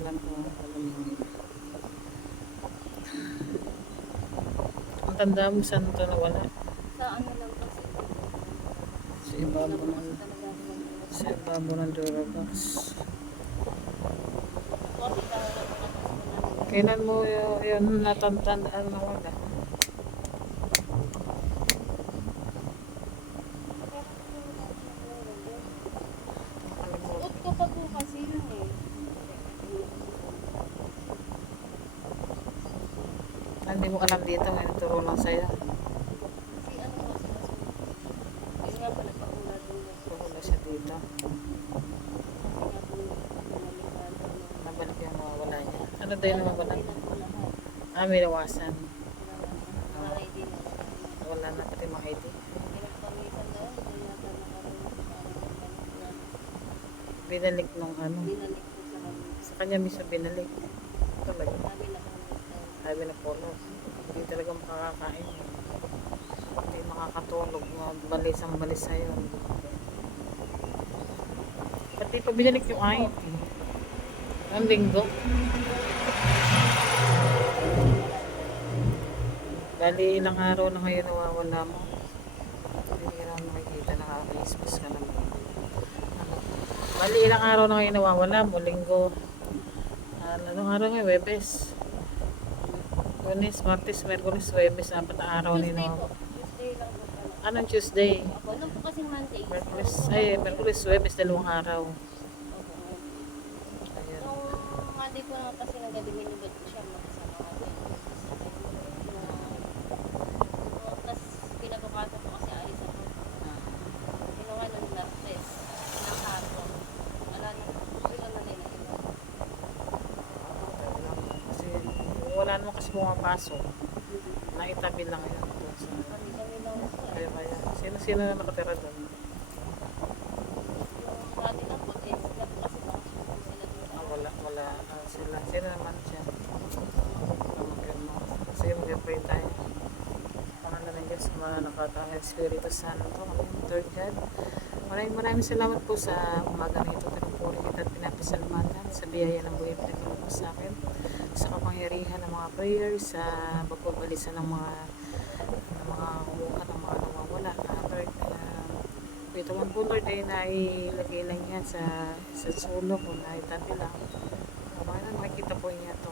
Alam ko, alam mo. Ang tanda mo saan ito nawala? Sa ano lang kasi. Sa ibabo ng, sa ibabo ng Durabox. Kasi kahit ako na kasi namin. Kailan mo yun natandaan nawala? Suot ko pa po kasi yun eh. Hindi mo alam dito, may nagturo lang sa'yo. Kasi ano kasi nasuot. Yun nga pala paula doon. Wala siya dito. Sabi nga po pinalikan. Nabalik yung mawawala niya. Ano daw yung mawawala? Wala po lahat. Ah, may nawasan. Wala ID na. Wala na pati mga ID. Pinagpamitan na yun. Kaya yata nakaroon. Binalik nung ano. Binalik ko sa kanya. Sa kanya mismo binalik. Talaga. Sabi na kami. Sabi na polo. Hindi talaga makakakain. Hindi makakatulog. Balis ang balis sa'yo. Pati pa binalik yung ID. Ang linggo. Bali, ilang araw na ngayon nawawala mo. Hindi ka naman makikita, nakaka-Facebook ka naman. Bali, ilang araw na ngayon nawawala mo. Linggo. Anong araw ngayon? Webes. Lunes, Martes, Merkulis, Webes. 4 na araw na Tuesday po. nawawala. Tuesday lang po pala. Anong Tuesday? Ako, nung po kasing Monday. Merkulis, Webes, 2 araw. Opo. Ayan. Nung Monday po naman kasi ng gabi, minubad ko siya makasama ka din. Tapos pinabukasan po kasi alis ako. Kinuha ng Martes. Ng hapon. Wala na. Wala na din na iba. Kasi wala naman kasi pumapasok. Naitabi lang yun. Kami lang po. Kaya. Sino na nakatira doon? Yung dati lang po, eh, sila po kasi bakasyon po sila dun sa Wala sila. Sino naman siya? Kasi mag-pray tayo. Pangalan ng Diyos, mga nakataang Espiritu Santo, kami Lord God. Maraming salamat po sa umaga na ito. Pinupuri kita at pinapasalamatan sa biyaya ng buhay pinagulong po sa akin. Sa kapangyarihan ng mga prayers, sa pagpapalisan ng mga kumuha ng mga nawawala. Lord, ito man po Lord ay nailagay lang yan sa sulok o naitabi lang. Mga makikita po niya ito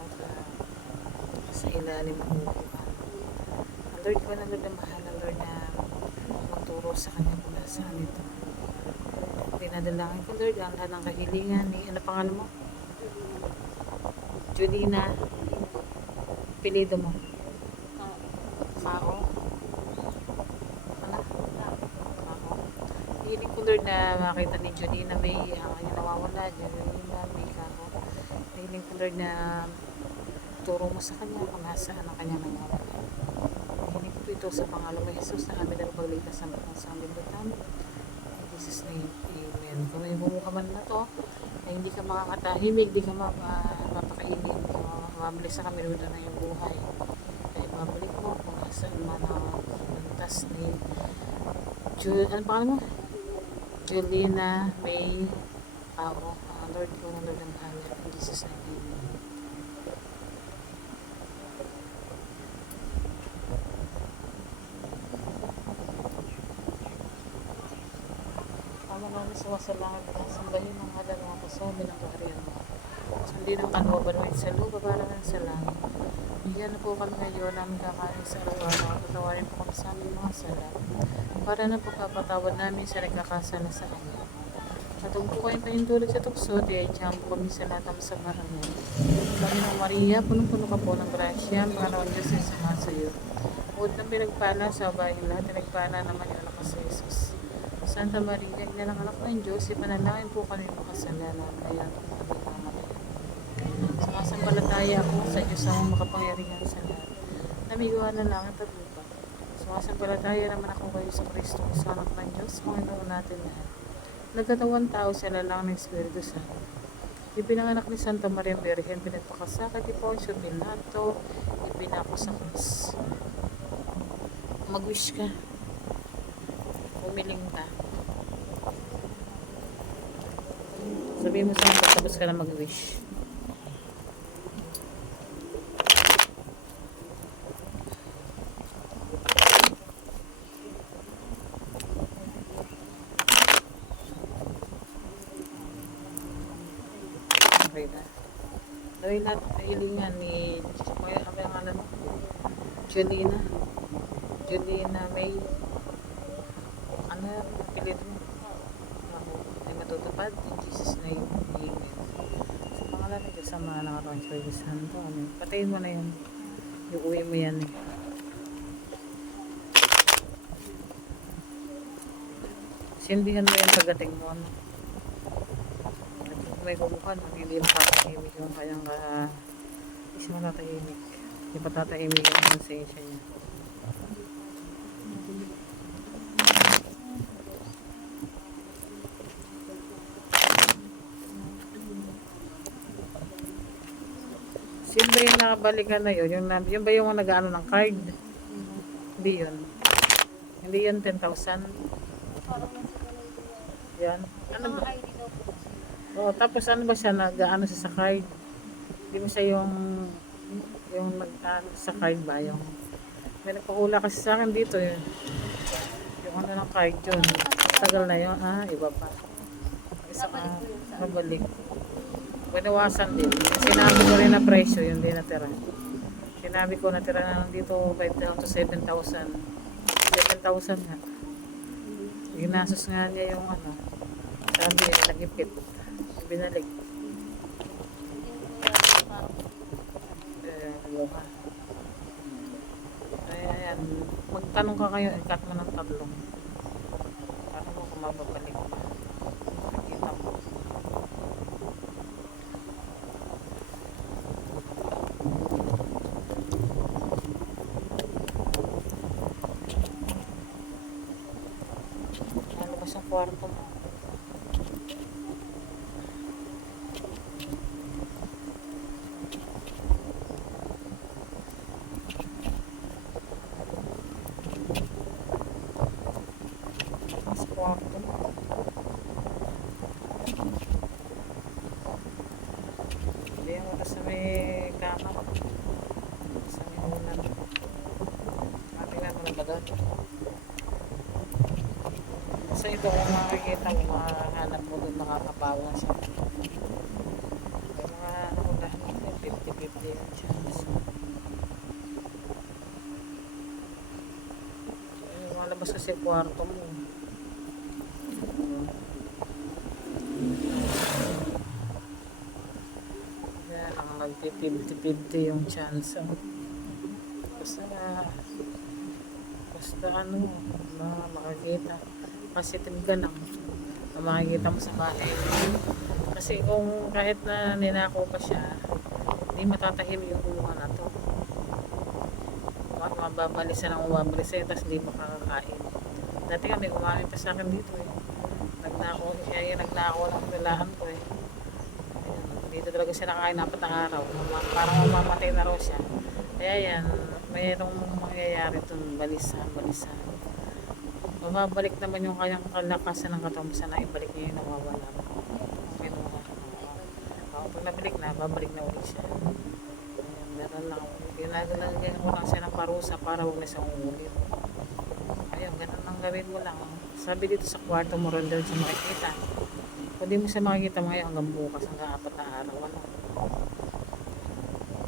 sa ilalim ng upuan. Lord ko na Lord na mahal na Lord na magturo sa kanya kung nasaan ito. Dinadalangin ko Lord ang lahat ng kahilingan ni ano pangalan mo? Julina. Pilido mo. Kao. Ano? Kao. Hiling ko Lord na makita ni Julina may ang kanya nawawala. Julina may kao. Hiling ko Lord na turo mo sa kanya kung nasaan ang kanya nawawala. Hiling ko ito sa pangalan mo Jesus na amin ang pagligtas ng batang sa aming batang. In Jesus name, amen. Kung may bumuka man na to, ay hindi ka makakatahimik, hindi ka mapakaingin, hindi ka mabalik sa kamiludan na yung buhay. Kaya babalik mo kung nasaan man ang lantas ni ano pangalan mo? Julina May Pao. Lord ko na Lord ang mahal niya. In Jesus name, amen. Maraming sumasalangit ka, sambahin ng halal mga kasabi ng kaharian mo. Sundin ang kanuwaban sa lupa para ng sa langit. Bigyan na po kami ngayon namin kakain sa araw-araw. Patawarin po kami sa aming mga sala. Para na po kapatawad namin sa nagkakasala sa kanya. At huwag po kayong pahintulog sa tukso, diyan po kami sa lahat ng masamahan niya. Panginoong Maria, punong-puno ka po ng grasya, Panginoon Diyos ay sama sa iyo. Huwag nang pinagpala sa bahay lahat, pinagpala naman yung anak ko sa Jesus. Santa Maria, ina ng anak ng Diyos, ipanalangin po kami makasalanan, kaya kami kamatayan. Sumasampalataya ako sa Diyos ang makapangyarihan sa lahat. Namigawa na langit at lupa. Sumasampalataya naman ako kayo sa Kristo, sa anak ng Diyos, Panginoon natin lahat. Nagkatawang tao sa lalang ng Espiritu Santo. Ipinanganak ni Santa Maria Virgen, pinagpakasakit ni Poncio Pilato, ipinako sa krus. Mag-wish ka. Umiling ka. Sabihin mo sa mga tapos ka na mag-wish. okay na. Dahil lahat ng kahilingan ni ang alam mo, Julina. Julina May. Ano yung pilit mo? Ako ay matutupad in Jesus name. Amen. Sa pangalan ng Diyos, sa mga nakatawang sa Diyos Santo. Amen. Patayin mo na yun. Yung uwi mo yan eh. Sindihan mo yung pagdating mo. Ano? At kung may kumukan, hindi matatahimik yung kanyang isang matatahimik. Hindi patatahimik yung konsensya niya. Sino ba yung nakabalikan na yun? Yung ba yung nag-ano ng card? Hindi yun. Hindi yun 10,000. Parang nasa kanay ko yan. Yan. Yung Ano ba? mga ID daw po kasi. Oh, tapos ano ba siya nag-ano siya sa card? Hindi mo siya yung nag-ano sa card ba? Yung may nagpakula kasi sa akin dito yun. Yung ano ng card yun. Tagal na yun. Ah, iba pa. Isa ka. Nabalik ko yun sa Mabalik. Binawasan din. Sinabi ko rin na presyo yung di natira. Sinabi ko natira na lang dito 5,000 to 7,000. 7,000 nga. Ginasos nga niya yung ano. Sabi niya, nag-ipit. Binalik. hindi ko yan. Parang Luha. Ay, ayan. Magtanong ka kayo, ikat mo ng tatlong. Tanong mo kung mababalik pa. Nakikita mo. Ano ba sa kwarto mo? Sa kwarto mo. Hindi mo na sa may kama. Sa may ulan. Tingnan mo na ba doon? Sa ito kung makikita mo, makahanap mo doon, makakapawa siya. May mga ano ko na, 50-50 yung chance. Yung malabas kasi yung kwarto mo. Yan, ang nag-50-50 yung chance. Basta ano, makakita. Positive ka lang na makikita mo sa bahay. Kasi kung kahit na ninako pa siya, hindi matatahimik yung kumuha na to. Mababalisan ang umabalisan, tapos hindi makakakain. Dati nga may umami pa sa akin dito eh. Nagnako siya, yung nagnako ng nilahan ko eh. Ayan, dito talaga siya nakain 4 na araw. Parang mamamatay na raw siya. Kaya yan, mayroong mangyayari itong balisa. Mababalik naman yung kanyang kalakasan ng katawan sa naibalik niya yung nawawala. Okay naman. Pag nabalik na, babalik na ulit siya. Ayan, meron lang. Ginagalagan ko lang siya ng parusa para huwag na siyang umulit. Ayun, ganun lang gawin mo lang. Sabi dito sa kwarto mo rin daw siya makikita. Kung di mo siya makikita ngayon hanggang bukas, hanggang 4 na araw. Ano?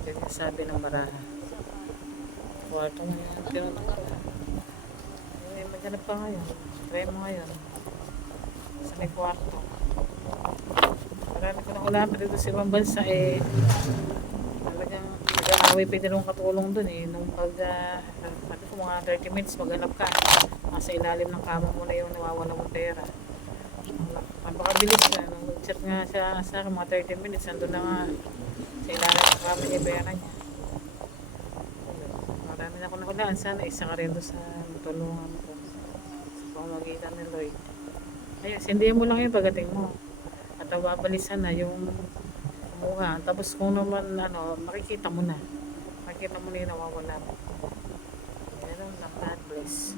Ganyan sabi ng baraha. Kwarto mo yan. Tinunod ko. Maghanap ka ngayon. Try mo ngayon. Sa may kwarto. Marami ko nang ulaan pa dito sa ibang bansa eh. Talagang nag-aaway pa din katulong dun eh. Nung sabi ko mga 30 minutes maghanap ka. Nasa ilalim ng kama mo na yung nawawala mong pera. Napakabilis na. Nung nag-chat nga siya sa akin mga 30 minutes, nandun na nga sa ilalim ng kama niya pera niya. Marami na ako nakulaan. Sana isa ka rin doon sa matulungan ko. Pamagitan ni Lloyd. Ayun, sindihan mo lang yung pagdating mo. At babalisan na yung kumuha. Tapos kung naman, makikita mo na. Makikita mo na yung nawawala mo. Ayun lang, God bless.